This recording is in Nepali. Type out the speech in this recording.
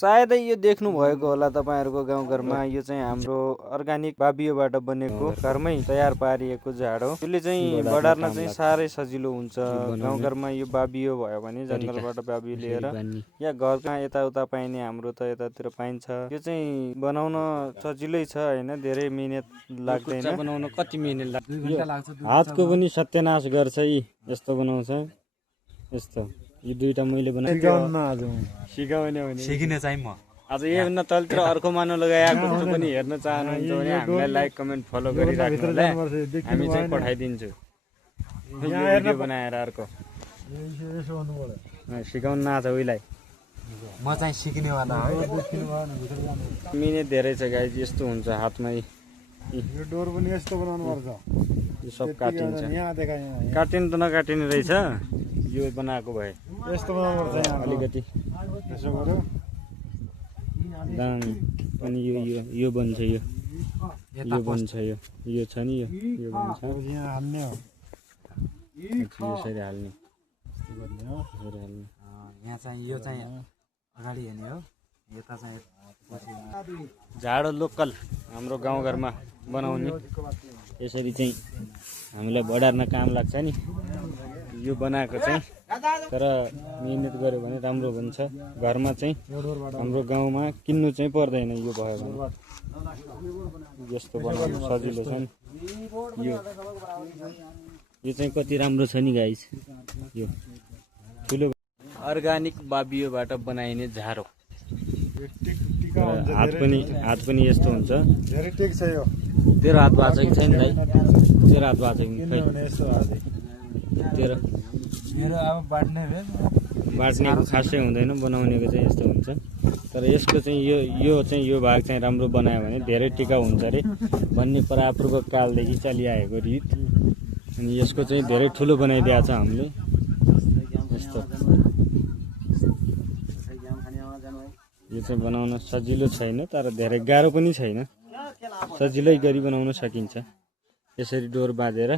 सायदै यो देख्नु भएको होला तपाईहरुको गाउँघरमा यो चाहिँ हाम्रो अर्गानिक बाबियोबाट बनेको घरमै तयार पारिएको झाड हो। यसले चाहिँ बढार्न चाहिँ साह्रै सजिलो हुन्छ। गाउँघरमा यो बाबियो भयो भने जंगलबाट बाबियो लिएर या घरका यताउता पाइने हाम्रो त यतातिर पाइन्छ। यो चाहिँ बनाउन सजिलै छ हैन, धेरै मेहनत लाग्दैन। बनाउन कति मेहनत लाग्छ? 2 घण्टा लाग्छ। हातको पनि सत्यानाश गर्छ यस्तो बनाउँछ। यस्तो यो दुईटा मैले सिकाउने भने सिकिन चाहिँ म आज योभन्दा तलतिर अर्को मानव लगाएको पनि हेर्न चाहनुहुन्छ भने हामीलाई लाइक कमेन्ट फलो गरिराख्नु होला, हामी चाहिँ पठाइदिन्छु भिडियो बनाएर। अर्को सिकाउन नआछ उइलाई, म चाहिँ सिक्नेवाला हो। मिहिनेत धेरै छ गाइज, यस्तो हुन्छ हातमै। यो डोर पनि यस्तो बनाउनु पर्छ, यो सब काटिन्छ। काटिनु त नकाटिने रहेछ, यो बनाएको भए यस्तो बनाउनु पर्छ। अलिकति यसो गर्यो दाम अनि यो बन्छ, यो बन्छ, यो छ नि, यो बन्छ। यहाँ हाल्ने हो, यसरी हाल्ने, यहाँ चाहिँ यो चाहिँ अगाडि हेर्ने हो, यता चाहिँ झाड लोकल हाम्रो गाउँघरमा बनाउने। यसरी चाहिँ हामीलाई बढार्न काम लाग्छ नि यो बनाएको चाहिँ। तर मेहनत गर्यो भने राम्रो हुन्छ। घरमा चाहिँ हाम्रो गाउँमा किन्नु चाहिँ पर्दैन। यो भयो भने यस्तो बनाउनु सजिलो छ नि। यो चाहिँ कति राम्रो छ नि गाइस। यो ठुलो अर्गानिक बाबियोबाट बनाइने झारो। हात पनि यस्तो हुन्छ। धेरै टेक छ यो। तेरो हात भएको छ कि छैन दाइ? तेरो हात भएको छ कि खै? तेरो मेरो अब बाट्नेको खासै हुँदैन, बनाउनेको चाहिँ यस्तो हुन्छ। तर यसको चाहिँ यो भाग चाहिँ राम्रो बनायो भने धेरै टिकाउ हुन्छ रे भन्ने परापूर्वक कालदेखि चलिआएको रीत। अनि यसको चाहिँ धेरै ठुलो बनाइदिएको छ हामीले। यस्तो यो चाहिँ बनाउन सजिलो छैन, तर धेरै गाह्रो पनि छैन, सजिलै गरी बनाउन सकिन्छ। यसरी डोर बाँधेर